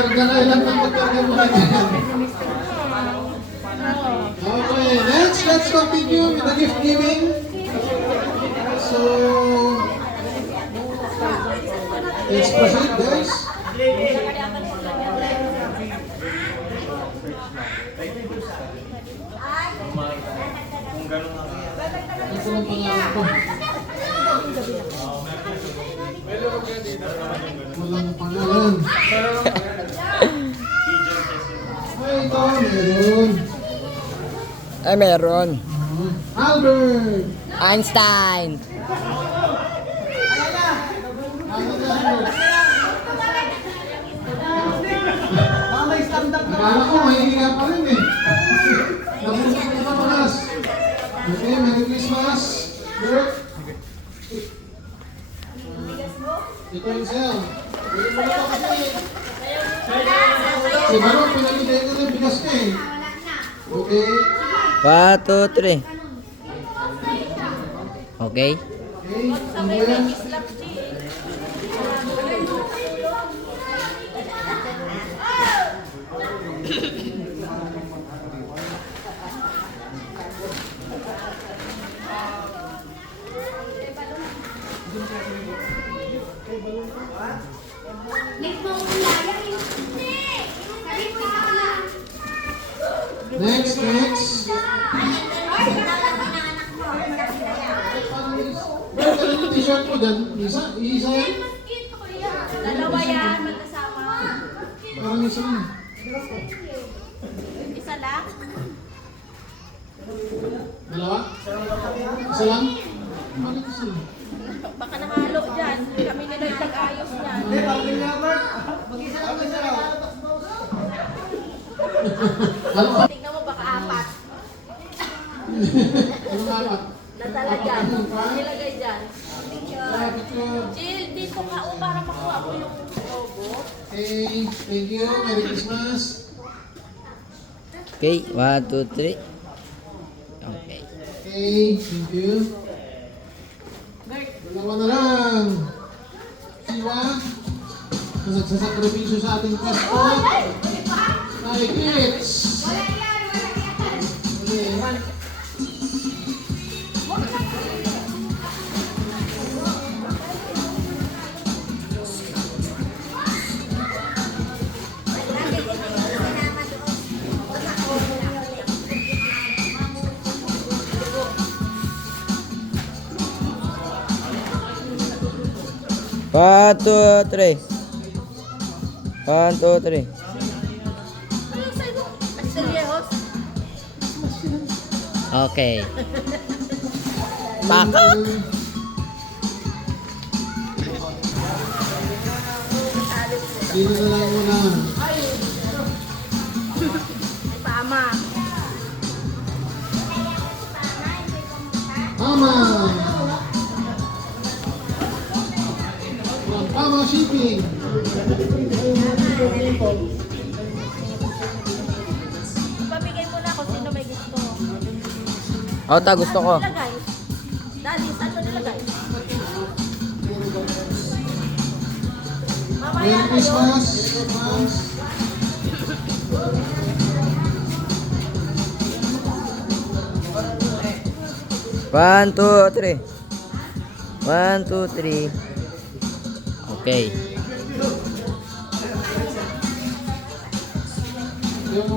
Karga na ilang ng magkarga mo kanya. Okay, let's continue with the gift giving. So, let's proceed, guys. Ito ang pangalan ko. Walang pangalan. Ay, ito, meron. Ay, meron. Albert! Einstein. Akala ko, mahihiga pa rin eh. Napunta ko na panas. Okay, Merry Christmas. Bert. Ito yung sa'yo. Si Barong, pinamigay ko na yung bigas niya eh. Okay. 1, 2, 3. Okay. Okay, ano yan? Next. Bert, ano yung t-shirt mo dyan? Isa yan? Dalawa yan, magkasama. Parang isa lang. Isa lang? Dalawa? Isa lang? Bakit isa lang? Baka nahalo dyan. Kami nila yung nag-ayos niyan. Tingnan mo, baka apat. Ano apat? Nadala dyan. Nilagay dyan. Picture. Jill, dito ka o para makuha ko yung logo. Okay, thank you. Merry Christmas. Okay, 1, 2, 3. Okay. Okay, thank you. Dalawa na lang. Siwa. Nagsasakripisyo sa ating Pasko. Ay, kids. Okay. One, two, three. 1, 2, 3. Anong sa'yo? Akselyehos? Okay. Paka. Sino na lang muna? Tama. Tama. From Tama Shipping. Pabigay mo na kung sino may gusto. Ota, gusto ko. Saan nilagay? Daddy, saan mo nilagay? Mamaya Merry na yun. Christmas. Advance. One, two, three. 1, 2, 3. Okay. Yung